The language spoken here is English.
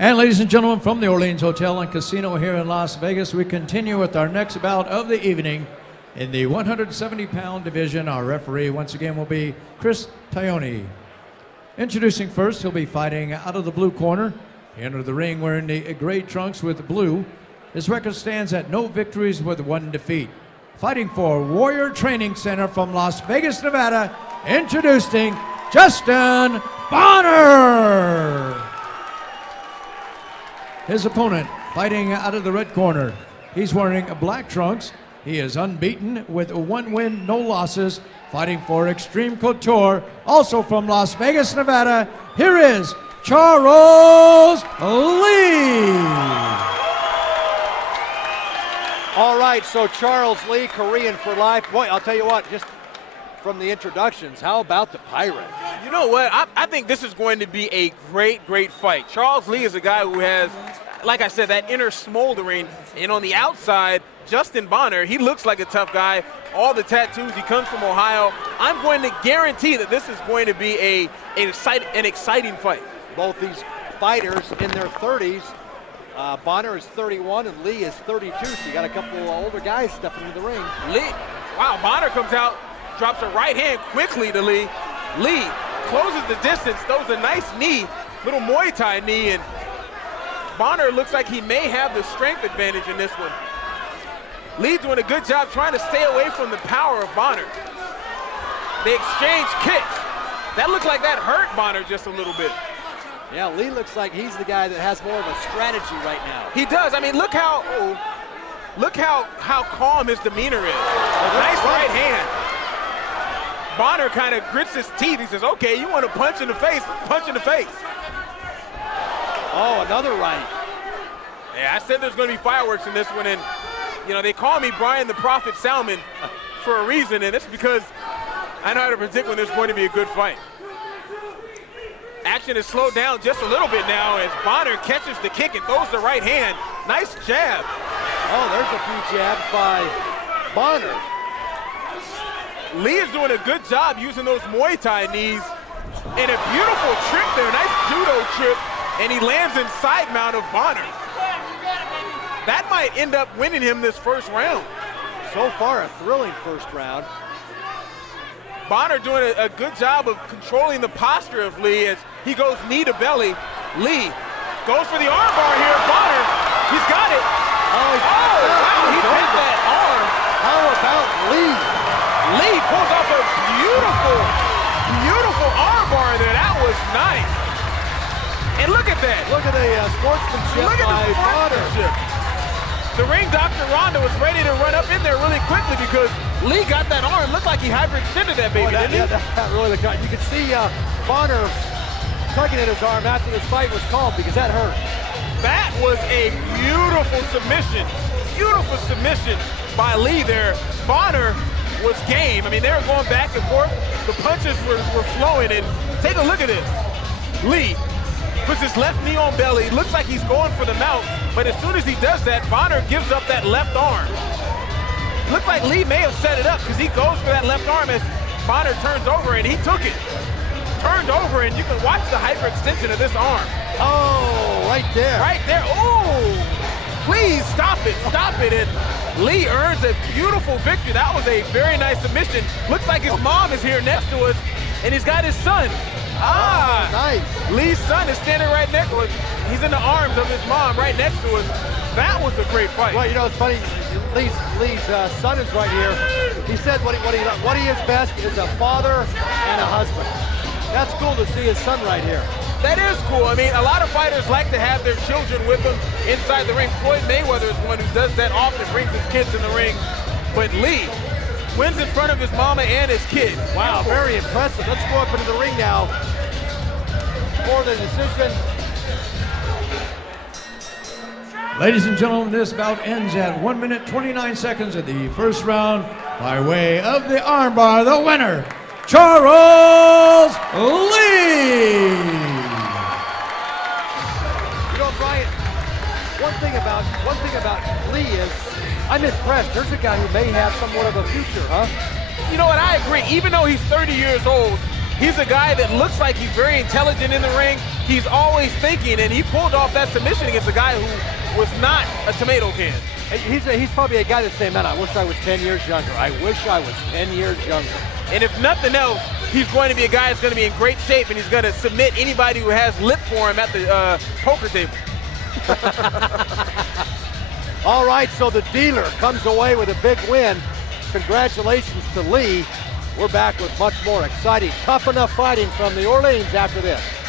And ladies and gentlemen, from the Orleans Hotel and Casino here in Las Vegas, we continue with our next bout of the evening. In the 170-pound division, our referee once again will be Chris Tione. Introducing first, he'll be fighting out of the blue corner. He entered the ring wearing the gray trunks with blue. His record stands at no victories with 1 defeat. Fighting for Warrior Training Center from Las Vegas, Nevada, introducing Justin Bonner. His opponent, fighting out of the red corner. He's wearing black trunks. He is unbeaten with 1 win, no losses, fighting for Extreme Couture, also from Las Vegas, Nevada. Here is Charles Lee. All right, so Charles Lee, Korean for life. Boy, I'll tell you what, just from the introductions, how about the Pirate? You know what? I think this is going to be a great, great fight. Charles Lee is a guy who has, like I said, that inner smoldering. And on the outside, Justin Bonner, he looks like a tough guy. All the tattoos, he comes from Ohio. I'm going to guarantee that this is going to be an exciting fight. Both these fighters in their 30s. Bonner is 31 and Lee is 32, so you got a couple of older guys stepping into the ring. Lee, wow, Bonner comes out, drops a right hand quickly to Lee. Lee closes the distance, throws a nice knee, little Muay Thai knee, and Bonner looks like he may have the strength advantage in this one. Lee doing a good job trying to stay away from the power of Bonner. They exchange kicks. That looked like that hurt Bonner just a little bit. Yeah, Lee looks like he's the guy that has more of a strategy right now. He does. I mean, look how calm his demeanor is. Nice right hand. Bonner kind of grits his teeth. He says, okay, you want to punch in the face, punch in the face. Oh, another right. Yeah, I said there's going to be fireworks in this one, and you know, they call me Brian the Prophet Salmon for a reason, and it's because I know how to predict when there's going to be a good fight. Action is slowed down just a little bit now as Bonner catches the kick and throws the right hand. Nice jab. Oh, there's a few jabs by Bonner. Lee is doing a good job using those Muay Thai knees. And a beautiful trip there, nice judo trip, and he lands in side mount of Bonner. That might end up winning him this first round. So far, a thrilling first round. Bonner doing a good job of controlling the posture of Lee as he goes knee to belly. Lee goes for the arm bar here. Bonner, he's got it. Oh, wow, he hit that arm. How about Lee? Lee pulls off a beautiful, beautiful arm bar there. That was nice. And look at that. Look at the sportsmanship by Bonner. The ring Dr. Ronda was ready to run up in there really quickly because Lee got that arm. Looked like he hyperextended that baby, didn't he? That really looked good. You could see Bonner tugging at his arm after this fight was called because that hurt. That was a beautiful submission. Beautiful submission by Lee there. Bonner was game. I mean, they were going back and forth. The punches were flowing, and take a look at this. Lee puts his left knee on belly. Looks like he's going for the mount, but as soon as he does that, Bonner gives up that left arm. Looked like Lee may have set it up because he goes for that left arm as Bonner turns over, and he took it. Turned over, and you can watch the hyperextension of this arm. Oh, right there. Right there. Oh, please stop it. Stop it. And Lee earns a beautiful victory. That was a very nice submission. Looks like his mom is here next to us, and he's got his son. Oh, nice. Lee's son is standing right next to us. He's in the arms of his mom right next to us. That was a great fight. Well, you know, it's funny. Lee's son is right here. He said what he is best is a father and a husband. That's cool to see his son right here. That is cool. I mean, a lot of fighters like to have their children with them inside the ring. Floyd Mayweather is one who does that often, brings his kids in the ring. But Lee wins in front of his mama and his kid. Wow, very impressive. Let's go up into the ring now for the decision. Ladies and gentlemen, this bout ends at 1 minute 29 seconds of the first round by way of the armbar. The winner, Charles Lee. You know, Brian, one thing about Lee is I'm impressed. There's a guy who may have somewhat of a future, huh? You know what, I agree. Even though he's 30 years old, he's a guy that looks like he's very intelligent in the ring. he's always thinking, and he pulled off that submission against a guy who was not a tomato can. He's probably a guy that's saying, man, I wish I was 10 years younger. I wish I was 10 years younger. And if nothing else, he's going to be a guy that's going to be in great shape, and he's going to submit anybody who has lip for him at the poker table. All right, so the dealer comes away with a big win. Congratulations to Lee. We're back with much more exciting Tuff-N-Uff fighting from New Orleans after this.